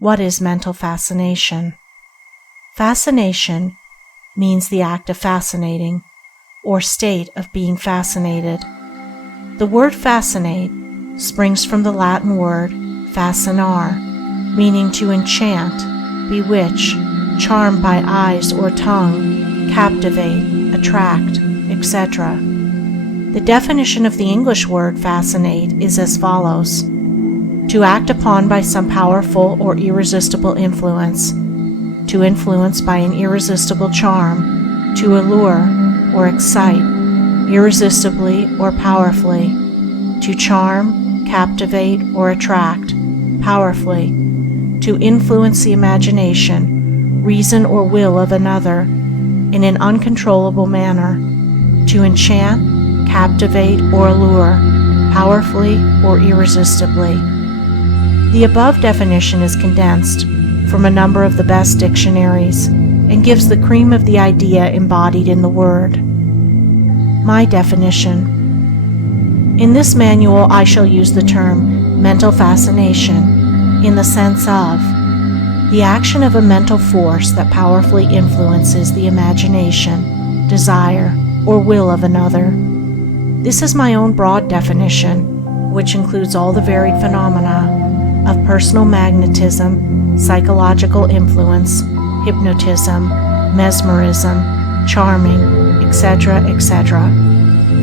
What is mental fascination? Fascination means the act of fascinating, or state of being fascinated. The word fascinate springs from the Latin word fascinare, meaning to enchant, bewitch, charm by eyes or tongue, captivate, attract, etc. The definition of the English word fascinate is as follows: to act upon by some powerful or irresistible influence, to influence by an irresistible charm, to allure or excite, irresistibly or powerfully, to charm, captivate, or attract, powerfully, to influence the imagination, reason, or will of another in an uncontrollable manner, to enchant, captivate, or allure, powerfully or irresistibly. The above definition is condensed from a number of the best dictionaries and gives the cream of the idea embodied in the word. My definition. In this manual I shall use the term mental fascination in the sense of the action of a mental force that powerfully influences the imagination, desire, or will of another. This is my own broad definition, which includes all the varied phenomena of personal magnetism, psychological influence, hypnotism, mesmerism, charming, etc., etc.,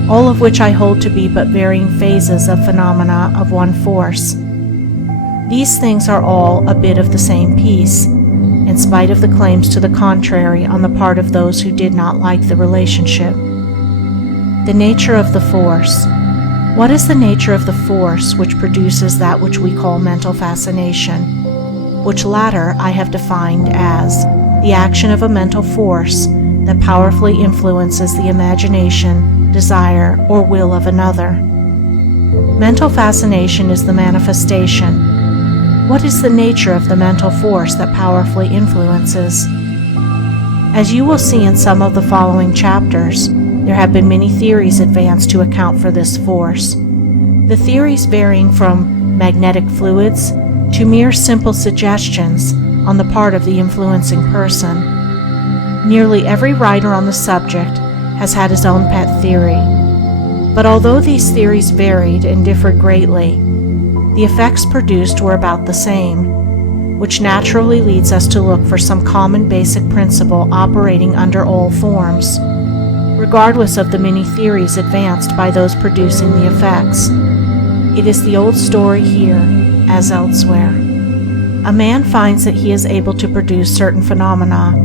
all of which I hold to be but varying phases of phenomena of one force. These things are all a bit of the same piece, in spite of the claims to the contrary on the part of those who did not like the relationship. The nature of the force. What is the nature of the force which produces that which we call mental fascination, which latter I have defined as the action of a mental force that powerfully influences the imagination, desire, or will of another. Mental fascination is the manifestation. What is the nature of the mental force that powerfully influences? As you will see in some of the following chapters, there have been many theories advanced to account for this force. The theories varying from magnetic fluids to mere simple suggestions on the part of the influencing person. Nearly every writer on the subject has had his own pet theory. But although these theories varied and differed greatly, the effects produced were about the same, which naturally leads us to look for some common basic principle operating under all forms, regardless of the many theories advanced by those producing the effects. It is the old story here, as elsewhere. A man finds that he is able to produce certain phenomena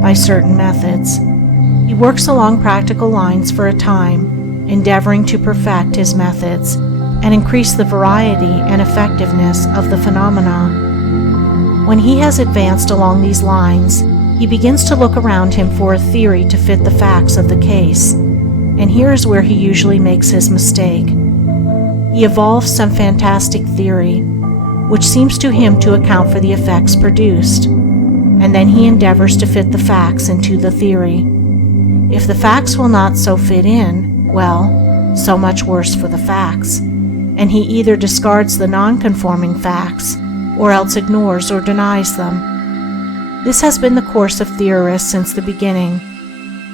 by certain methods. He works along practical lines for a time, endeavoring to perfect his methods and increase the variety and effectiveness of the phenomena. When he has advanced along these lines, he begins to look around him for a theory to fit the facts of the case, and here is where he usually makes his mistake. He evolves some fantastic theory, which seems to him to account for the effects produced, and then he endeavors to fit the facts into the theory. If the facts will not so fit in, well, so much worse for the facts, and he either discards the non-conforming facts, or else ignores or denies them. This has been the course of theorists since the beginning.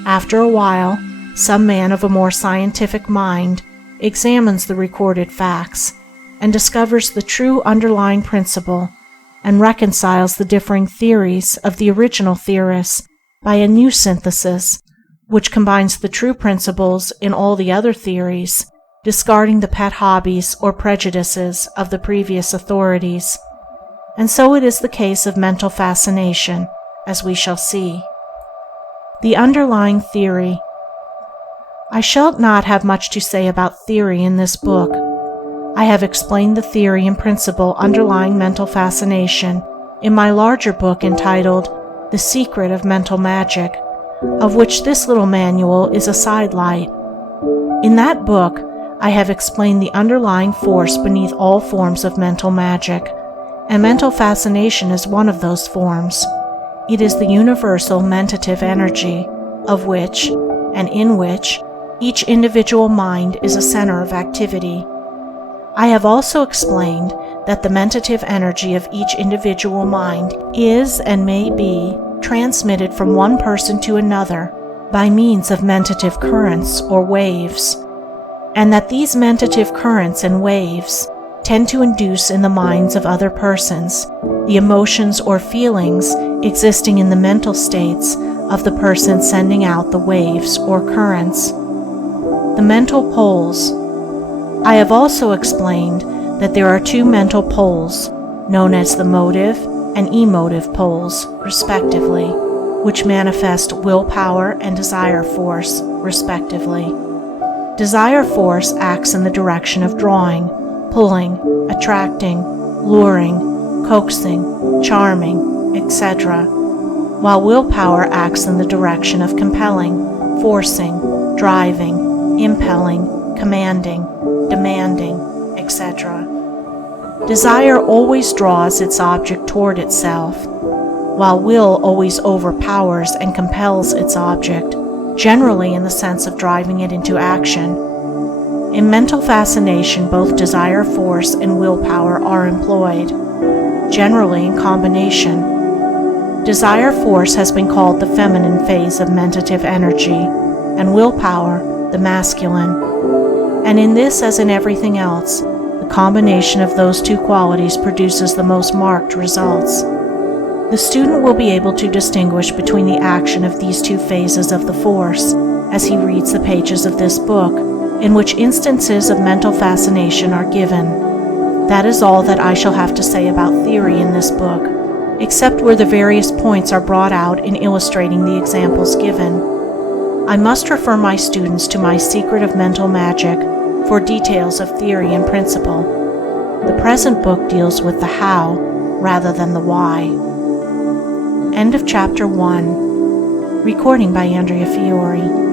After a while, some man of a more scientific mind examines the recorded facts and discovers the true underlying principle and reconciles the differing theories of the original theorists by a new synthesis, which combines the true principles in all the other theories, discarding the pet hobbies or prejudices of the previous authorities. And so it is the case of mental fascination, as we shall see. The underlying theory. I shall not have much to say about theory in this book. I have explained the theory and principle underlying mental fascination in my larger book entitled The Secret of Mental Magic, of which this little manual is a sidelight. In that book, I have explained the underlying force beneath all forms of mental magic, and mental fascination is one of those forms. It is the universal mentative energy, of which, and in which, each individual mind is a center of activity. I have also explained that the mentative energy of each individual mind is and may be transmitted from one person to another by means of mentative currents or waves, and that these mentative currents and waves tend to induce in the minds of other persons the emotions or feelings existing in the mental states of the person sending out the waves or currents. The mental poles. I have also explained that there are two mental poles, known as the motive and emotive poles, respectively, which manifest willpower and desire force, respectively. Desire force acts in the direction of drawing, pulling, attracting, luring, coaxing, charming, etc., while willpower acts in the direction of compelling, forcing, driving, impelling, commanding, demanding, etc. Desire always draws its object toward itself, while will always overpowers and compels its object, generally in the sense of driving it into action. In mental fascination, both desire force and willpower are employed, generally in combination. Desire force has been called the feminine phase of mentative energy, and willpower the masculine. And in this, as in everything else, the combination of those two qualities produces the most marked results. The student will be able to distinguish between the action of these two phases of the force as he reads the pages of this book, in which instances of mental fascination are given. That is all that I shall have to say about theory in this book, except where the various points are brought out in illustrating the examples given. I must refer my students to my Secret of Mental Magic for details of theory and principle. The present book deals with the how rather than the why. End of Chapter 1. Recording by Andrea Fiore.